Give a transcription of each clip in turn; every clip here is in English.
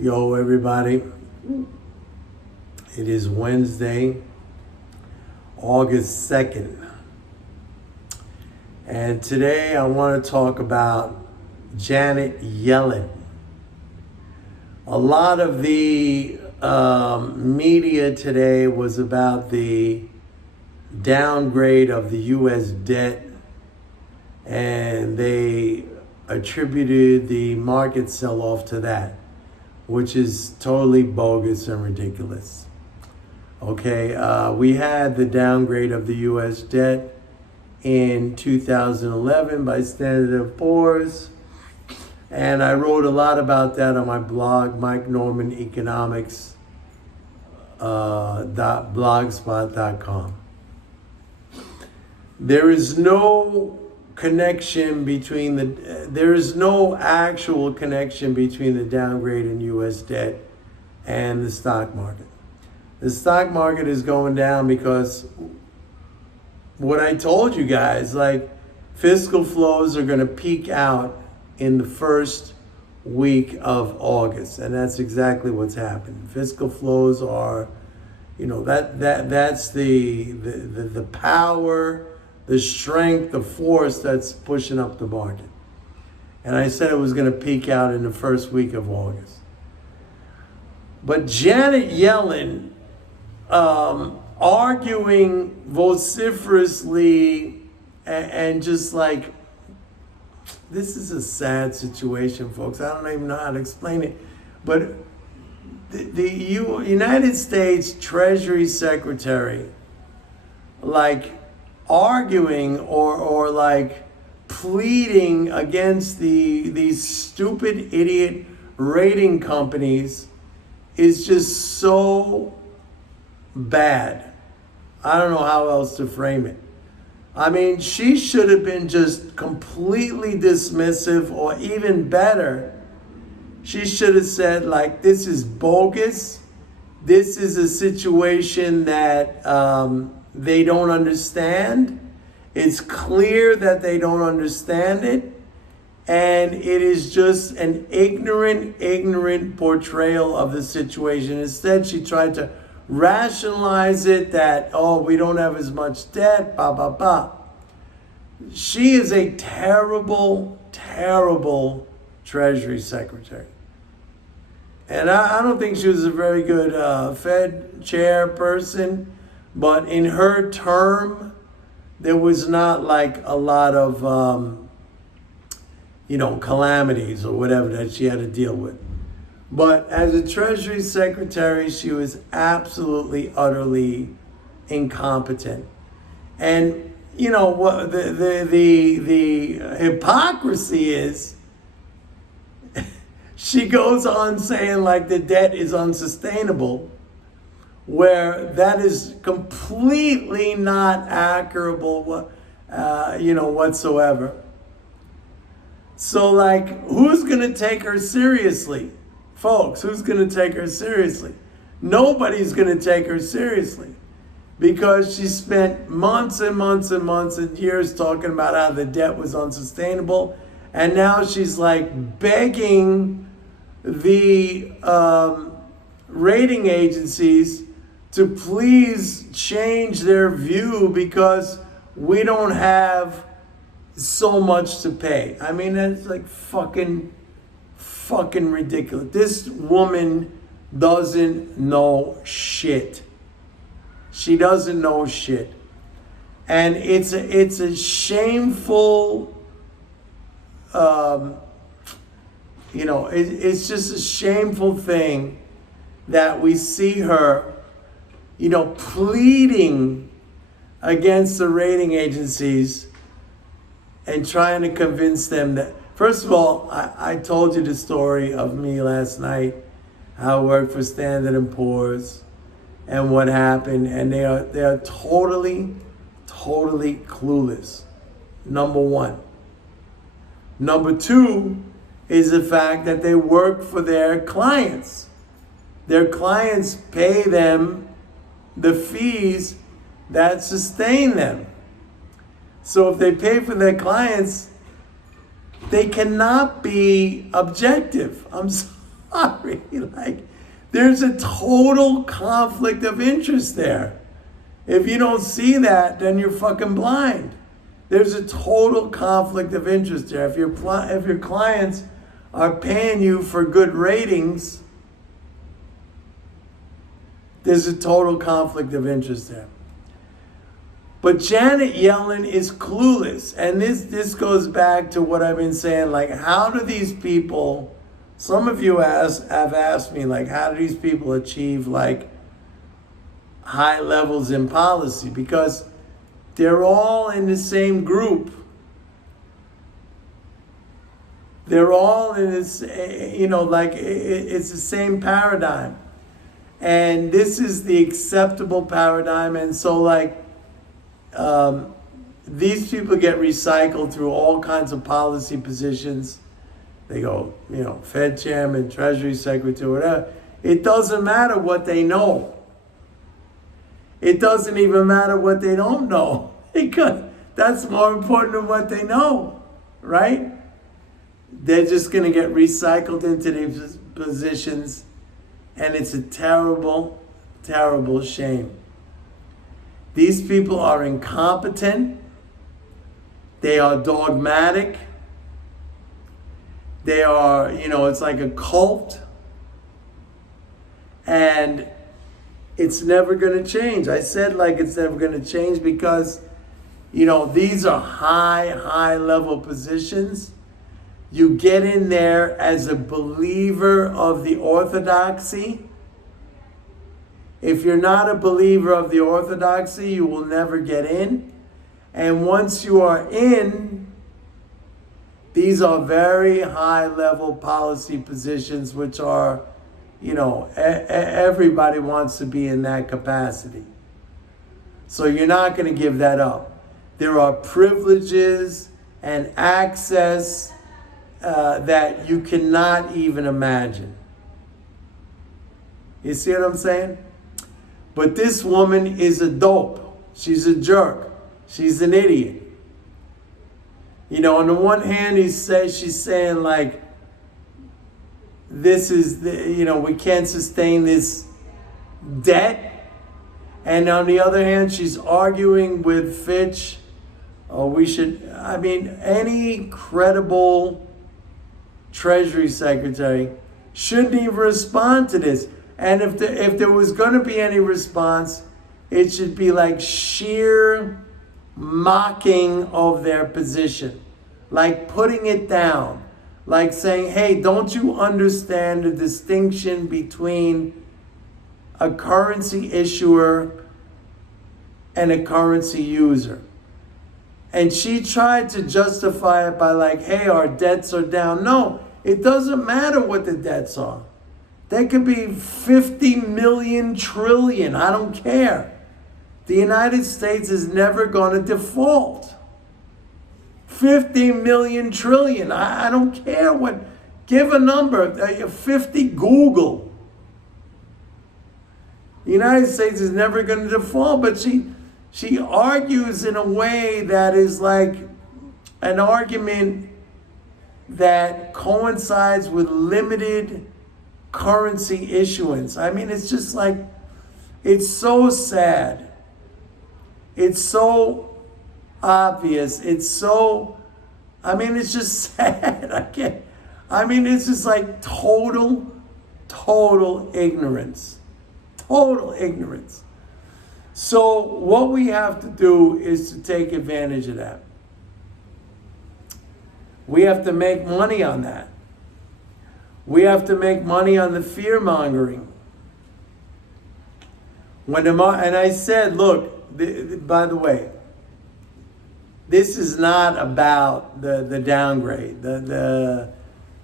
Yo, everybody. It is Wednesday, August 2nd. And today I want to talk about Janet Yellen. A lot of the media today was about the downgrade of the U.S. debt, and they attributed the market sell-off to that, which is totally bogus and ridiculous. Okay, we had the downgrade of the U.S. debt in 2011 by Standard & Poor's, and I wrote a lot about that on my blog, MikeNormanEconomics.blogspot.com. There is no connection between there is no actual connection between the downgrade in U.S. debt and the stock market. The stock market is going down because what I told you guys, like fiscal flows are going to peak out in the first week of August, and that's exactly what's happened. Fiscal flows are, that's the power, the strength, the force that's pushing up the market. And I said it was going to peak out in the first week of August. But Janet Yellen arguing vociferously and just like, this is a sad situation, folks. I don't even know how to explain it. But the United States Treasury Secretary, like, arguing or like pleading against these stupid idiot rating companies is just so bad. I don't know how else to frame it. I mean, she should have been just completely dismissive, or even better, she should have said, like, this is bogus. This is a situation that they don't understand. It's clear that they don't understand it. And it is just an ignorant portrayal of the situation. Instead, she tried to rationalize it that, oh, we don't have as much debt, blah, blah, blah. She is a terrible, terrible Treasury Secretary. And I don't think she was a very good Fed chairperson. But in her term, there was not like a lot of, calamities or whatever that she had to deal with. But as a Treasury Secretary, she was absolutely, utterly incompetent. And, what the hypocrisy is, she goes on saying like the debt is unsustainable, where that is completely not accurate, whatsoever. So, like, who's going to take her seriously? Folks, who's going to take her seriously? Nobody's going to take her seriously, because she spent months and months and months and years talking about how the debt was unsustainable. And now she's like begging the rating agencies to please change their view because we don't have so much to pay. I mean, that's like fucking ridiculous. This woman doesn't know shit. She doesn't know shit. And it's a shameful, it's just a shameful thing that we see her pleading against the rating agencies and trying to convince them that, first of all, I told you the story of me last night, how I worked for Standard & Poor's and what happened, and they are totally clueless, number one. Number two is the fact that they work for their clients. Their clients pay them the fees that sustain them. So if they pay for their clients, they cannot be objective. sorry. Like, there's a total conflict of interest there. If you don't see that, then you're fucking blind. There's a total conflict of interest there. If your clients are paying you for good ratings, there's a total conflict of interest there. But Janet Yellen is clueless. And this goes back to what I've been saying. Like, how do these people, some of you have asked me, like, how do these people achieve, like, high levels in policy? Because they're all in the same group. They're all in this, like, it's the same paradigm. And this is the acceptable paradigm. And so, like, these people get recycled through all kinds of policy positions. They go, Fed chairman, Treasury secretary, whatever. It doesn't matter what they know. It doesn't even matter what they don't know, because that's more important than what they know, right? They're just going to get recycled into these positions, and it's a terrible, terrible shame. These people are incompetent. They are dogmatic. They are, it's like a cult. And it's never going to change. I said, like, it's never going to change because, these are high level positions. You get in there as a believer of the orthodoxy. If you're not a believer of the orthodoxy, you will never get in. And once you are in, these are very high-level policy positions, which are, everybody wants to be in that capacity. So you're not going to give that up. There are privileges and access that you cannot even imagine. You see what I'm saying? But this woman is a dope. She's a jerk. She's an idiot. On the one hand, she's saying, like, this is, we can't sustain this debt. And on the other hand, she's arguing with Fitch. Any credible Treasury Secretary shouldn't even respond to this. And if there was going to be any response, it should be like sheer mocking of their position, like putting it down, like saying, hey, don't you understand the distinction between a currency issuer and a currency user? And she tried to justify it by, like, hey, our debts are down. No, it doesn't matter what the debts are. They could be 50 million trillion. I don't care. The United States is never going to default. 50 million trillion. I don't care what. Give a number. 50 Google. The United States is never going to default, but she argues in a way that is like an argument that coincides with limited currency issuance. It's just like, it's so sad. It's so obvious. It's so, it's just sad. It's just like total ignorance. Total ignorance. So what we have to do is to take advantage of that. We have to make money on that. We have to make money on the fear-mongering. And I said, look, by the way, this is not about the downgrade. The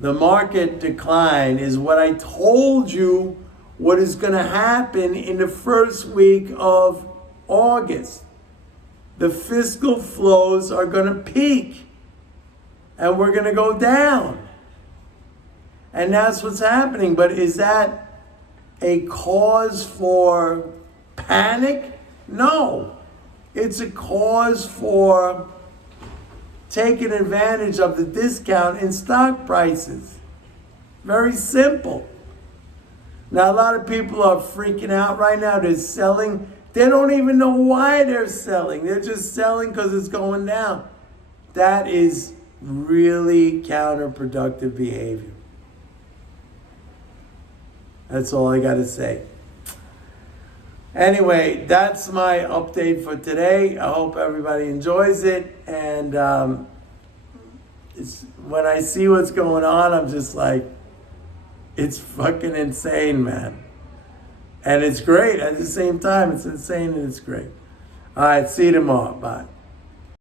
market decline is what I told you what is going to happen in the first week of August. The fiscal flows are going to peak and we're going to go down. And that's what's happening. But is that a cause for panic? No. It's a cause for taking advantage of the discount in stock prices. Very simple. Now, a lot of people are freaking out right now. They're selling. They don't even know why they're selling. They're just selling because it's going down. That is really counterproductive behavior. That's all I got to say. Anyway, that's my update for today. I hope everybody enjoys it. And when I see what's going on, I'm just like, it's fucking insane, man. And it's great. At the same time, it's insane and it's great. All right, see you tomorrow. Bye.